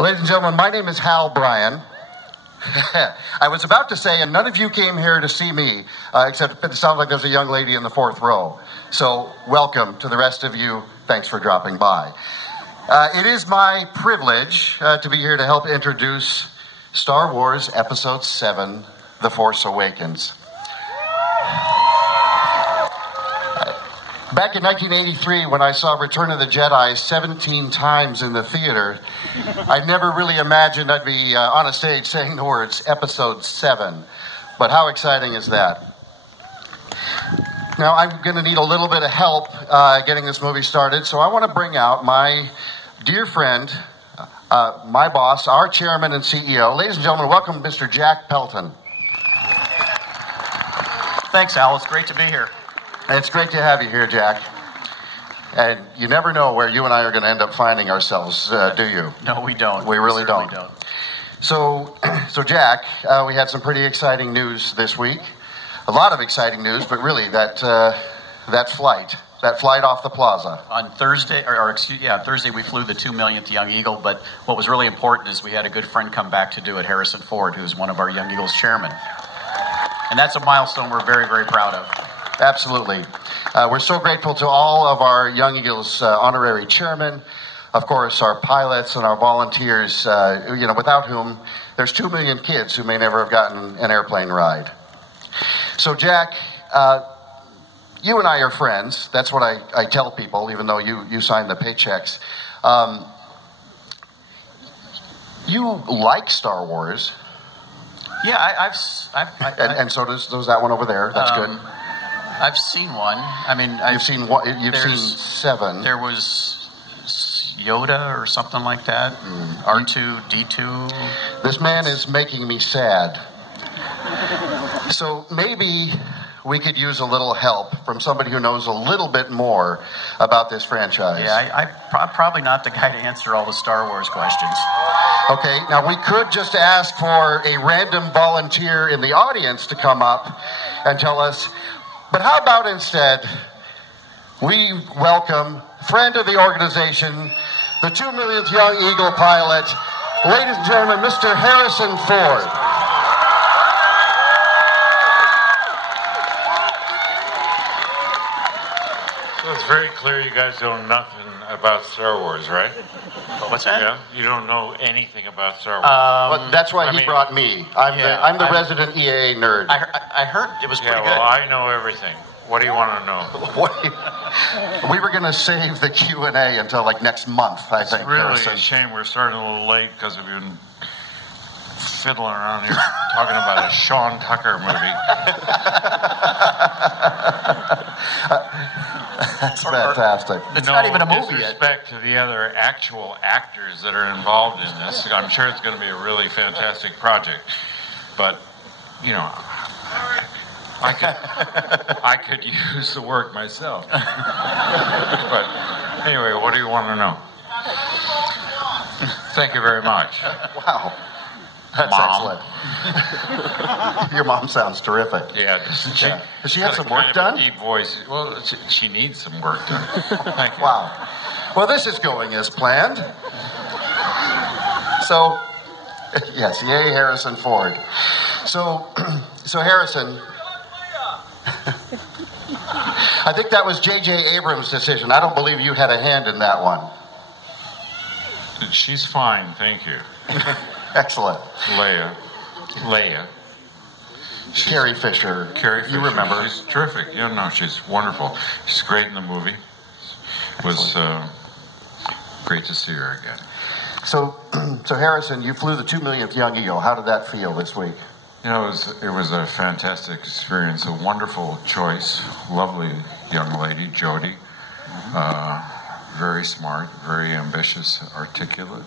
Ladies and gentlemen, my name is Hal Bryan. I was about to say, and none of you came here to see me, except it sounds like there's a young lady in the fourth row. So welcome to the rest of you. Thanks for dropping by. It is my privilege to be here to help introduce Star Wars Episode 7, The Force Awakens. Back in 1983, when I saw Return of the Jedi 17 times in the theater, I never really imagined I'd be on a stage saying the words Episode 7. But how exciting is that? Now, I'm going to need a little bit of help getting this movie started, so I want to bring out my dear friend, my boss, our chairman and CEO. Ladies and gentlemen, welcome Mr. Jack Pelton. Thanks, Al. It's great to be here. It's great to have you here, Jack. And you never know where you and I are going to end up finding ourselves, do you? No, we don't. We really don't. So Jack, we had some pretty exciting news this week. A lot of exciting news, but really that flight off the plaza. On Thursday, Thursday we flew the 2 millionth Young Eagle, but what was really important is we had a good friend come back to do it, Harrison Ford, who's one of our Young Eagles chairmen. And that's a milestone we're very, very proud of. Absolutely. We're so grateful to all of our Young Eagles honorary chairmen, of course, our pilots and our volunteers, without whom there's 2 million kids who may never have gotten an airplane ride. So, Jack, you and I are friends. That's what I tell people, even though you sign the paychecks. You like Star Wars. Yeah, and so does that one over there. That's good. I've seen one. I mean, you've seen 7. There was Yoda or something like that. R2-D2. This man is making me sad. So maybe we could use a little help from somebody who knows a little bit more about this franchise. Yeah, I'm probably not the guy to answer all the Star Wars questions. Okay, now we could just ask for a random volunteer in the audience to come up and tell us. But how about instead, we welcome friend of the organization, the 2 millionth Young Eagle pilot, ladies and gentlemen, Mr. Harrison Ford. So it's very clear you guys know nothing about Star Wars, right? What's that? Yeah, you don't know anything about Star Wars. Well, that's why he brought me. I'm the resident EAA nerd. I heard it was pretty good. Well, I know everything. What do you want to know? We were going to save the Q&A until like next month, I think. It's really a shame we're starting a little late because we've been fiddling around here talking about a Sean Tucker movie. That's fantastic. It's not even a movie yet. With respect to the other actual actors that are involved in this, I'm sure it's going to be a really fantastic project. But, I could use the work myself. But anyway, what do you want to know? Thank you very much. Wow. That's Mom. excellent. Your mom sounds terrific. Yeah, doesn't she? Yeah. Does she have some work done? Deep voice. Well, she needs some work done. Thank you. Wow. Well, this is going as planned. So, yes, yay, Harrison Ford. So Harrison, I think that was J.J. Abrams' decision. I don't believe you had a hand in that one. She's fine, thank you. Excellent. Leia. Carrie Fisher. You remember. She's terrific. She's wonderful. She's great in the movie. It was great to see her again. So Harrison, you flew the 2 millionth Young Eagle. How did that feel this week? It was a fantastic experience, a wonderful choice. Lovely young lady, Jodie. Very smart, very ambitious, articulate.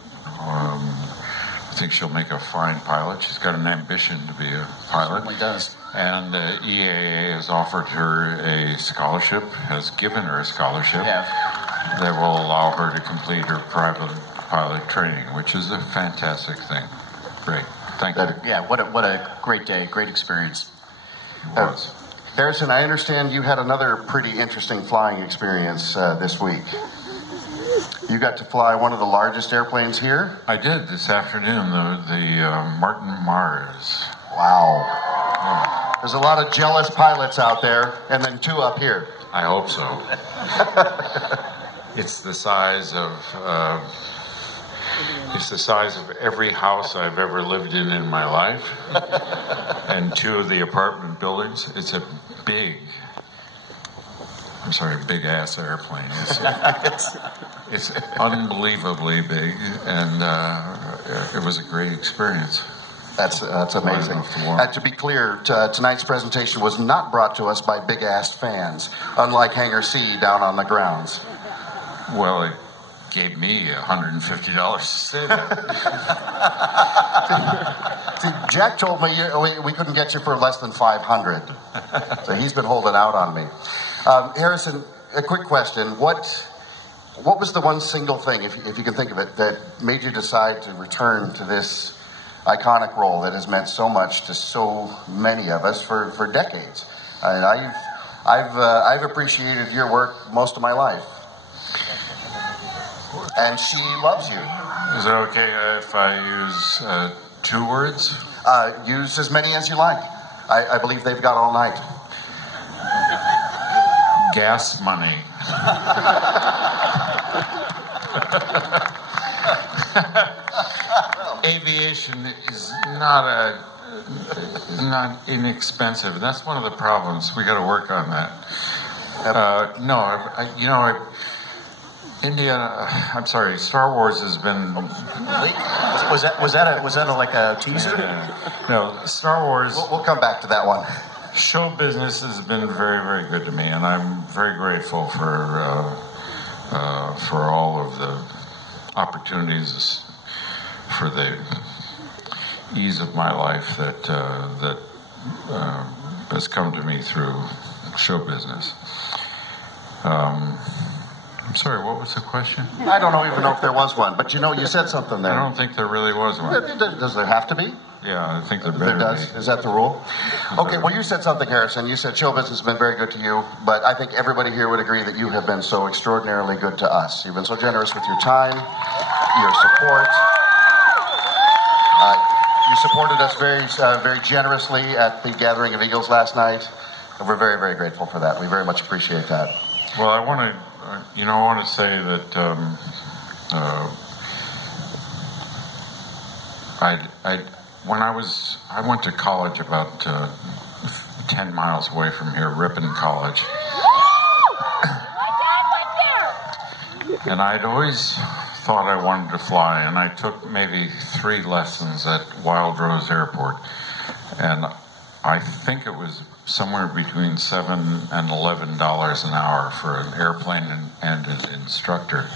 I think she'll make a fine pilot. She's got an ambition to be a pilot. Certainly does. And EAA has offered her a scholarship, has given her a scholarship that will allow her to complete her private pilot training, which is a fantastic thing. Great. Thank you. Yeah, what a great day, great experience. It was. Harrison, I understand you had another pretty interesting flying experience this week. You got to fly one of the largest airplanes here? I did this afternoon, the Martin Mars. Wow. Yeah. There's a lot of jealous pilots out there, and then 2 up here. I hope so. It's the size of every house I've ever lived in my life, and 2 of the apartment buildings. It's a big ass airplane. It's unbelievably big, and it was a great experience. That's amazing. To be clear, tonight's presentation was not brought to us by big-ass fans, unlike Hangar C down on the grounds. Well, it gave me $150 to say that. See, Jack told me we couldn't get you for less than $500, so he's been holding out on me. Harrison, a quick question. What was the one single thing, if you can think of it, that made you decide to return to this iconic role that has meant so much to so many of us for decades? I've appreciated your work most of my life, and she loves you. Is it okay if I use 2 words? Use as many as you like. I believe they've got all night. Gas money. Aviation is not inexpensive. That's one of the problems. We got to work on that. Star Wars has been. Was that like a teaser? No, Star Wars. We'll come back to that one. Show business has been very, very good to me, and I'm very grateful for all of the opportunities, for the ease of my life that has come to me through show business. I'm sorry, what was the question? I don't even know if there was one, but you said something there. I don't think there really was one. Does there have to be? Yeah, I think there better be. Is that the rule? Okay, well, you said something, Harrison. You said show business has been very good to you, but I think everybody here would agree that you have been so extraordinarily good to us. You've been so generous with your time, your support. You supported us very generously at the Gathering of Eagles last night, and we're very, very grateful for that. We very much appreciate that. Well, I want to say that I went to college about 10 miles away from here, Ripon College. And I'd always thought I wanted to fly, and I took maybe 3 lessons at Wild Rose Airport. And I think it was somewhere between $7 and $11 an hour for an airplane and an instructor.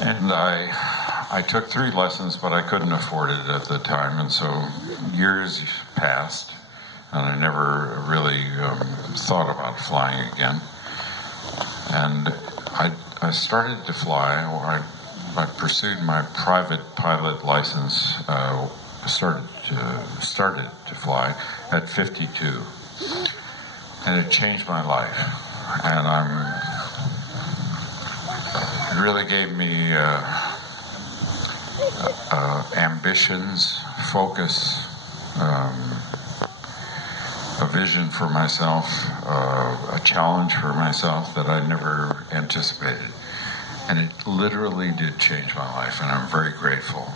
And I took 3 lessons, but I couldn't afford it at the time, and so years passed, and I never really thought about flying again. And I started to fly. I pursued my private pilot license. Started to fly at 52, and it changed my life. And it really gave me ambitions, focus, a vision for myself, a challenge for myself that I never anticipated. And it literally did change my life, and I'm very grateful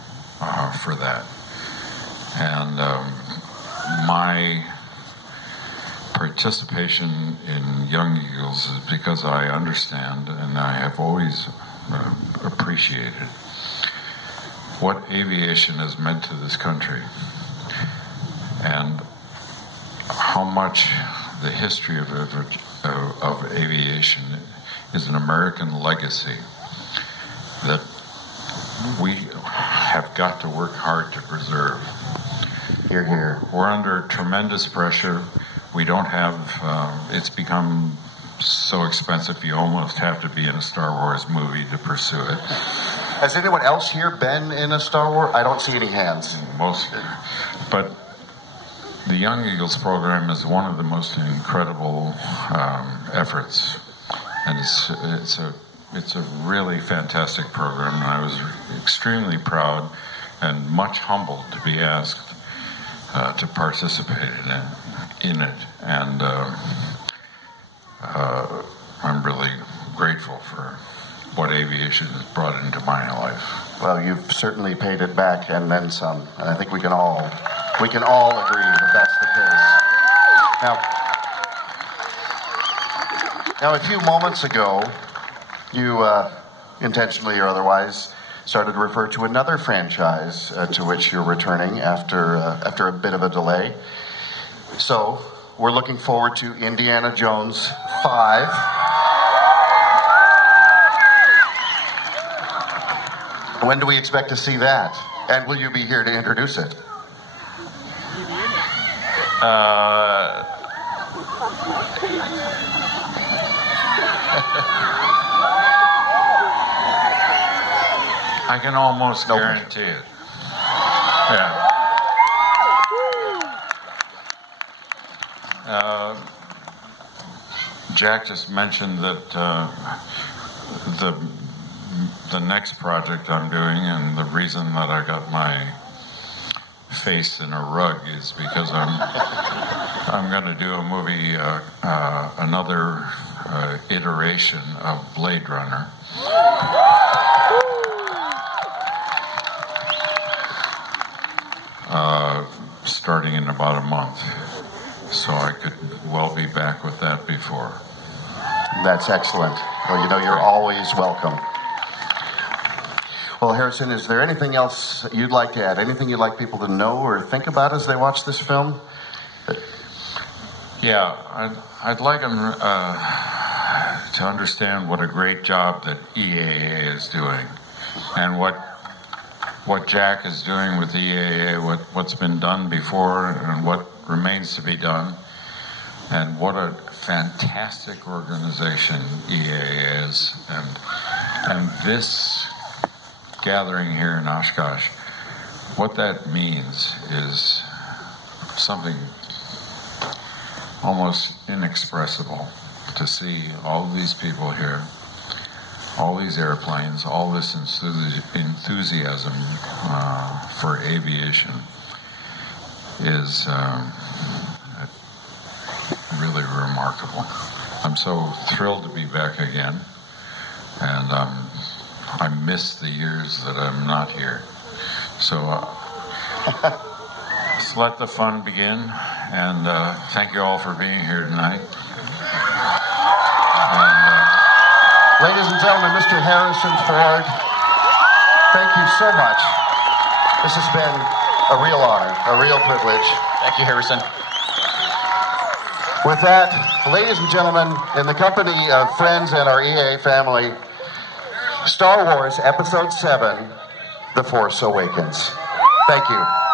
for that. And my participation in Young Eagles is because I understand, and I have always appreciated what aviation has meant to this country, and how much the history of aviation is an American legacy that we have got to work hard to preserve. Hear, hear. We're under tremendous pressure. We don't have, it's become so expensive you almost have to be in a Star Wars movie to pursue it. Has anyone else here been in a Star Wars? I don't see any hands. Most, but the Young Eagles program is one of the most incredible efforts, and it's a it's a really fantastic program, and I was extremely proud and much humbled to be asked to participate in it. And I'm really grateful for what aviation has brought into my life. Well, you've certainly paid it back and then some. And I think we can all agree that that's the case. Now, a few moments ago, you intentionally or otherwise started to refer to another franchise to which you're returning after a bit of a delay. So, we're looking forward to Indiana Jones 5. When do we expect to see that? And will you be here to introduce it? I can almost guarantee it. Yeah. Jack just mentioned that the next project I'm doing, and the reason that I got my face in a rug is because I'm going to do a movie, another iteration of Blade Runner. Starting in about a month, so I could well be back with that before. That's excellent. Well, you know, you're always welcome. Well, Harrison, is there anything else you'd like to add? Anything you'd like people to know or think about as they watch this film? Yeah, I'd like them to understand what a great job that EAA is doing, and what Jack is doing with EAA, what's been done before and what remains to be done, and what a fantastic organization EAA is. And this gathering here in Oshkosh, what that means is something almost inexpressible, to see all these people here, all these airplanes, all this enthusiasm for aviation is really remarkable. I'm so thrilled to be back again, and I miss the years that I'm not here. So let's let the fun begin, and thank you all for being here tonight. Ladies and gentlemen, Mr. Harrison Ford, thank you so much. This has been a real honor, a real privilege. Thank you, Harrison. With that, ladies and gentlemen, in the company of friends and our EA family, Star Wars Episode 7, The Force Awakens. Thank you.